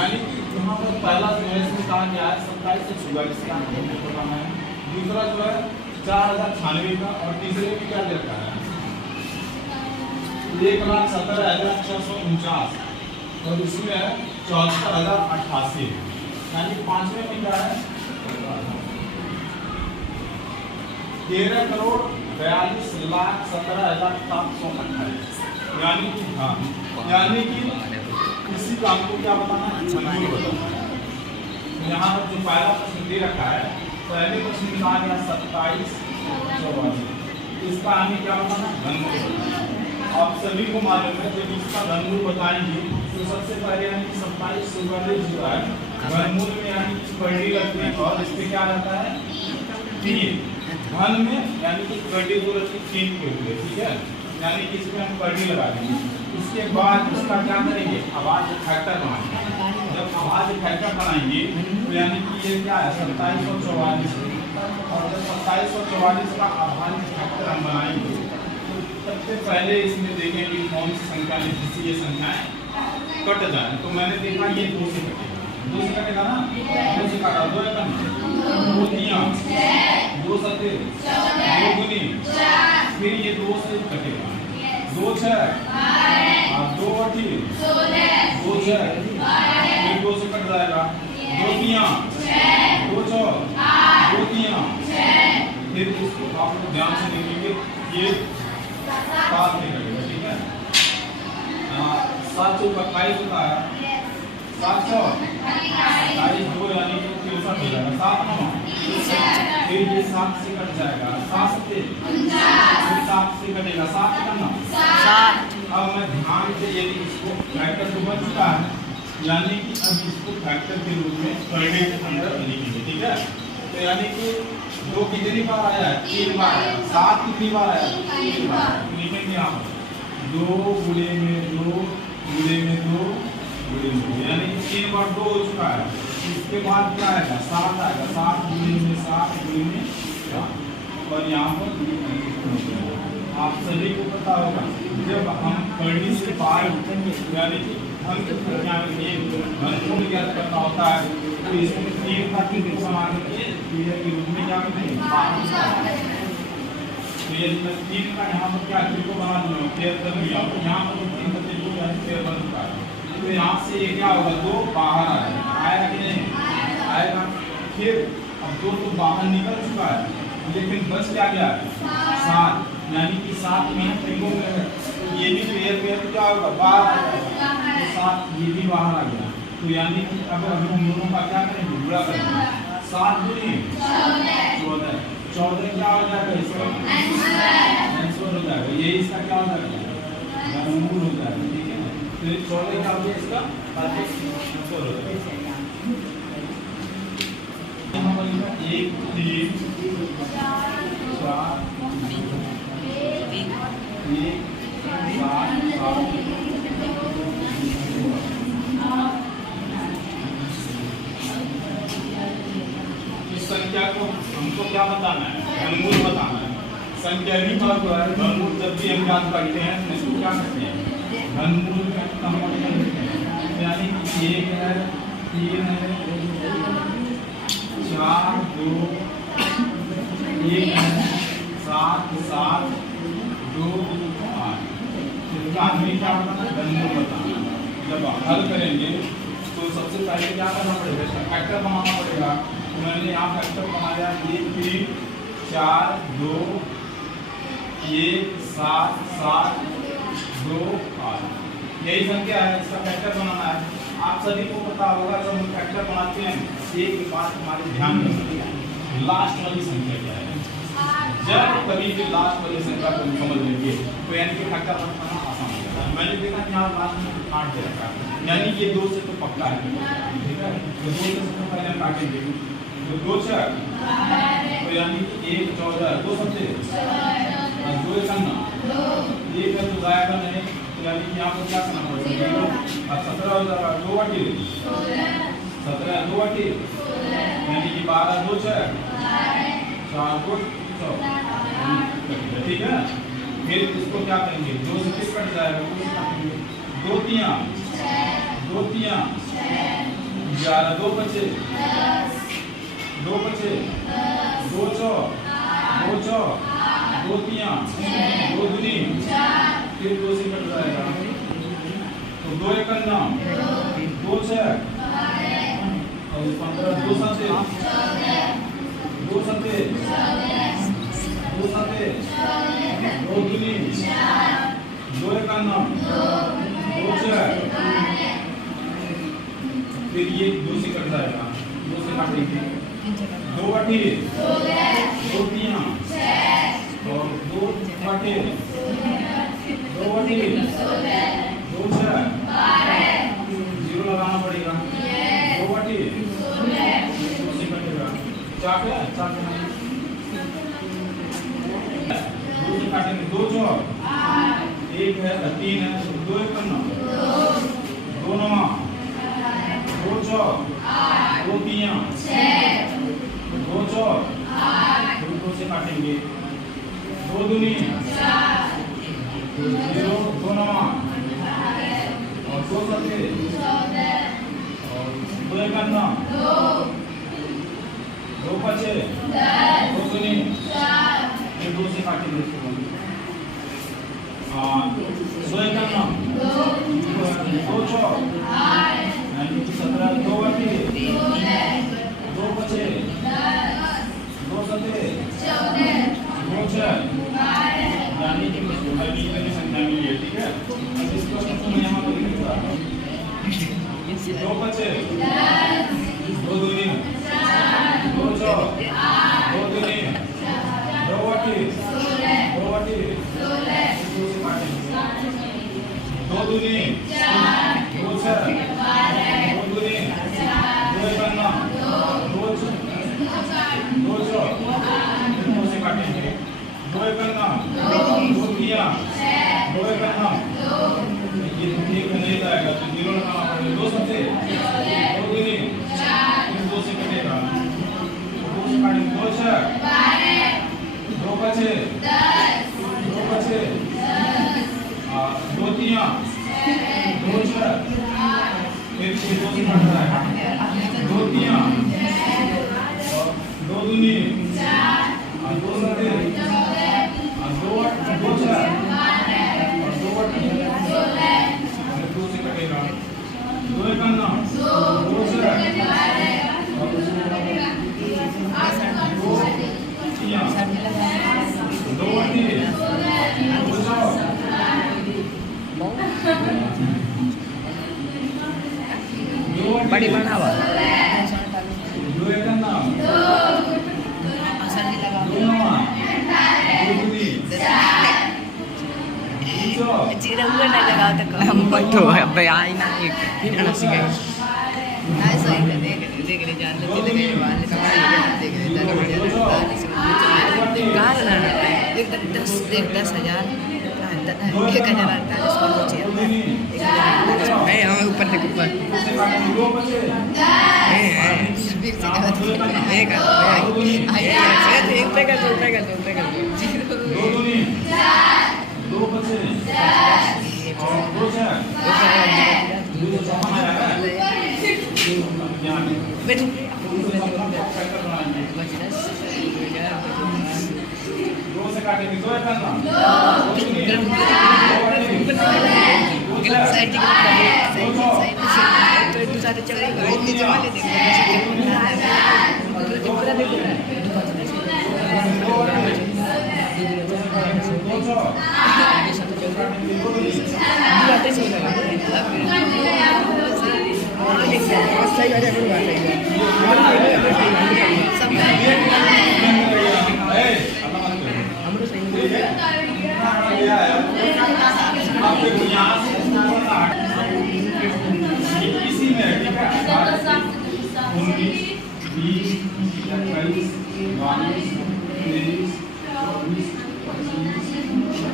यानी कि यहाँ पर पहला जो है इसमें कहा गया है 27 से 44 का बताना है, दूसरा जो है 4096 का, और तीसरे में क्या दे रखा है 1,17,649, और इसमें है 74,088, यानी पांचवें में क्या है 13,42,17,728, यानी कि हाँ, यानी कि इसी काम को क्या बताना है, घनमूल बताना है। यहाँ पर जो पहला प्रश्न दे रखा है, पहले प्रश्न में कहा गया 27 44, इसका हमें क्या बताना है, घनमूल बताना है। आप सभी को मालूम है जब इसका घनमूल बताएंगे तो सबसे पहले यानी 27 44 जो है घनमूल में यानी पढ़ी लगती है, और इससे क्या रहता है 3 घन में, यानी कि 22 रहती है 3 के ऊपर, ठीक है, यानी कि इसमें हम पढ़ी लगा देंगे। इसके बाद इसका क्या करेंगे, आवाज फैक्टर बनाएंगे। जब आवाज फैक्टर बनाएंगे तो यानी कि ये क्या है 27 और 44, और जब 27 और 44 का आवाज फैक्टर हम बनाएंगे तो सबसे पहले इसमें देखेंगे कौन सी संख्या में जिससे ये संख्याएं कट जाए। तो मैंने देखा ये 2 से कटेगा, 2 से कटेगा ना, 2 से काटा 2 है, 2 तियां 2 सते 2 गुनी, फिर ये 2 से कटेगा 2 6 2 8 2 6, फिर 2 से कट जाएगा 2 तियां 2 4 2 तियां, फिर इसको आप लोग ध्यान से देखेंगे ये 7 से कटेगा, ठीक है। 7 चौक 28 होता है, 7 चौक 28 2 यानी कि 63 हो जाएगा, 7 9 फिर ये 7 से कट जाएगा, 7 से 7 से कटेगा, 7 का 9 7। अब मैं ध्यान से यदि इसको फैक्टर तो बन चुका है, यानी कि अब इसको फैक्टर के रूप में पढ़ने के अंदर लिखेंगे, ठीक है। तो यानी कि 2 कितनी बार आया है, 3 बार आया, 7 कितनी बार आया, 3 बार, लिखेंगे यहाँ पर 2 गुणे में 2 गुणे में 2 गुणे में 2, यानी 3 बार 2 हो चुका है। इसके बाद क्या आएगा 7 आएगा, 7 गुणे में 7 गुणे में 7, और यहाँ पर आप सभी को पता होगा जब हम पढ़ने से बाहर यानी कि हम घनमूल ज्ञात करना होता है तो इसमें 3 का समान के रूप में क्या करते हैं, तो यदि मैं 3 का यहाँ पर क्या त्रिकोण बना दूंगा, पेड़ कर लिया, तो यहाँ पर 3 का त्रिकोण पेड़ बन चुका है। तो यहाँ से ये क्या होगा 2 बाहर आएगा कि नहीं आएगा, फिर अब 2 तो बाहर निकल चुका है, लेकिन बच क्या गया 7, यानी कि 7 में त्रिकोण ये भी पेयर क्या होगा बाहर आ जाएगा, तो 7 ये भी बाहर आ गया। तो यानी कि अगर हम दोनों का क्या करेंगे, गुणा करेंगे, 7 गुणे 14 क्या हो जाएगा, इसका आंसर हो जाएगा, ये इसका क्या हो जाएगा घनमूल हो जाएगा, ठीक है। तो 14 क्या हो गया इसका आंसर हो जाएगा। 1 3 4 1 7 इस संख्या को हमको क्या बताना है, घनमूल बताना है। संख्या भी बात है, घनमूल जब भी हम याद करते हैं तो इसको क्या करते हैं, घनमूल का कन्वर्ट करते हैं, यानी कि 1 है 3 है 4 2 1 है 7 7 2 8, इसका हमें क्या बताना है, घनमूल बताना। जब हल करेंगे तो सबसे पहले क्या करना पड़ेगा, इसका फैक्टर बनाना पड़ेगा। तो मैंने यहाँ फैक्टर बनाया 1 3 4 2 1 7 7 2 8, यही संख्या है, इसका फैक्टर बनाना है। आप सभी को पता होगा जब हम फैक्टर बनाते हैं एक बात हमारे ध्यान में लास्ट वाली संख्या क्या है। जब कभी भी लास्ट वाली संख्या को समझ लेंगे तो यानी कि फैक्टर बनाना आसान हो जाता है। मैंने देखा कि यहाँ लास्ट में 8 दे रखा है, यानी कि 2 से तो पक्का है, ठीक है। तो 2 से सबसे पहले हम काटेंगे तो 2 6, तो यानी कि 1 14 2 सबसे 2 1 1 है तो जाएगा नहीं, तो यानी कि यहाँ पर क्या करना पड़ेगा, 17 हो जाएगा 2 8 17 2 8, यानी कि 12 2 6 4 2 ठीक है। फिर इसको क्या करेंगे, 2 से किस कट जाएगा, 2 तियां 11 2 बचे 2 बचे 2 चौक 2 चौक 2 तिया 2 दूनी फिर 2 से कट जाएगा तो 2 एक नाम 2 छह और 15 2 साते 2 साते 2 साते 2 दूनी 2 एक नाम 2 छह फिर ये 2 से कट जाएगा 2 से काटेंगे 2 अठी 2 तिया और 2 अठी 2 अठी 2 छह 0 लगाना पड़ेगा 2 अठी 2 से कटेगा चाक है चाक है 2 से काटेंगे 2 चौक 1 है 3 है 2 एक करना 2 नवा 2 चौक 2 तिया 2 चौक 2 से काटेंगे 2 दूनी 0 2 नवा और 2 सत्ते और 2 एक करना 2 पचे 2 दूनी 2 से काटेंगे इसको 2 एक करना 2 चौक 17 2 अठी 2 बचे 2 सत्ते 2 छह यानी कि अभी की संख्या मिली है ठीक है अब इसको मैं यहाँ पर लिखूंगा 2 बचे 2 दूनी 2 चौक 2 दूनी 2 अठी 2 अठी 2 से काटेंगे 2 दूनी 2 छह 2 दूनी 2 करना 2 चौक 2 से काटेंगे 2 करना 2 तिया 2 करना ये एक नहीं जाएगा तो 0 लगाना पड़ेगा 2 सत्ते 2 दूनी 2 से कटेगा 2 से काटेंगे 2 छह 2 बचे 2 बचे 2 तिया 2 छह फिर 2 से कट रहा है 2 तिया 2 दूनी 2 सत्ते 2 छह 2 अठी 2 से कटेगा 2 एक करना 2 छह 2 तिया 2 अठी 2 चौक बड़ी बनावा 2 एक करना 2 नवा 2 दूनी 2 चौक Chị đừng quên này là gọi ta có không phải thừa về ai nè thì nó là suy nghĩ Nói rồi để cái cho anh lên cái bạn lên cái để cái ta nó để ta đi xuống cái là được 10,000 cái jalan ta là xuống kecil eh yang ऊपर से ऊपर pegang दो दूनी 2 बचे 2 छह 2 से समान आएगा यहाँ betul दो से काटेंगे 2 एक करना Gelap saya juga saya itu satu cewek itu cuma lihat इसी में ठीक है 19 20 21 22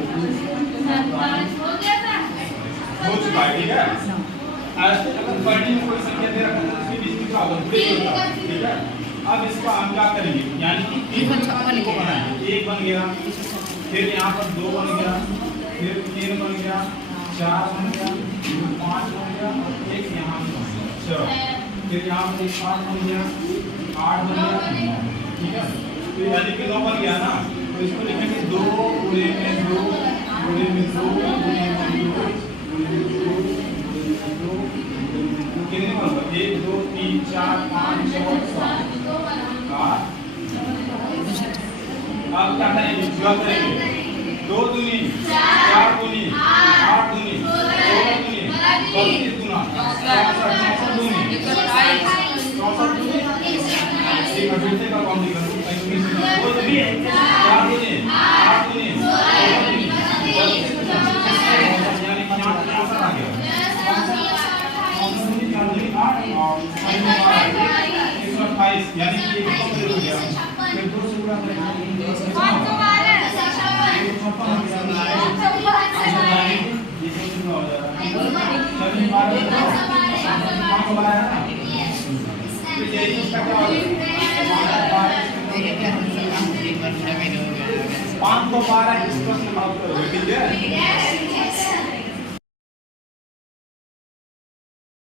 23 24 हो चुका है ठीक है ऐसे अगर बढ़ने में कोई संख्या दे रखा है उसके बीच में क्या होगा ब्रेक होता है ठीक है अब इसका हम क्या करेंगे यानी कि 1 बन गया फिर यहाँ पर 2 बन गया फिर 3 बन गया 4 बन गया 5 बन गया और 1 यहाँ बन गया चलो फिर यहाँ पर 7 बन गया, 8 बन गया, 9, ठीक है। तो यानी कि 9 बन गया ना, तो इसको लिखेंगे 2 गुणे में 2 गुणे में 2 गुणे में 2 गुणे में 2 कितने बनगा? 1 2 3 4 5 6 7 8। अब क्या करेंगे? जोड़ करेंगे। 2 दूनी 4 दूनी 8 दूनी 16 दूनी 32 गुना 64 दूनी 64 दूनी एक अठ्ठे का काउंटिंग करो। 2 दूनी 4 दूनी 8 दूनी 16 दूनी 32 गुना यानी 50 आ गया। 4 दूनी 4 दूनी 8 और 128 यानी कि एक कंप्लीट हो गया। फिर 2 से गुणा करेंगे 512 इस प्रश्न में बात करोगे, ठीक है।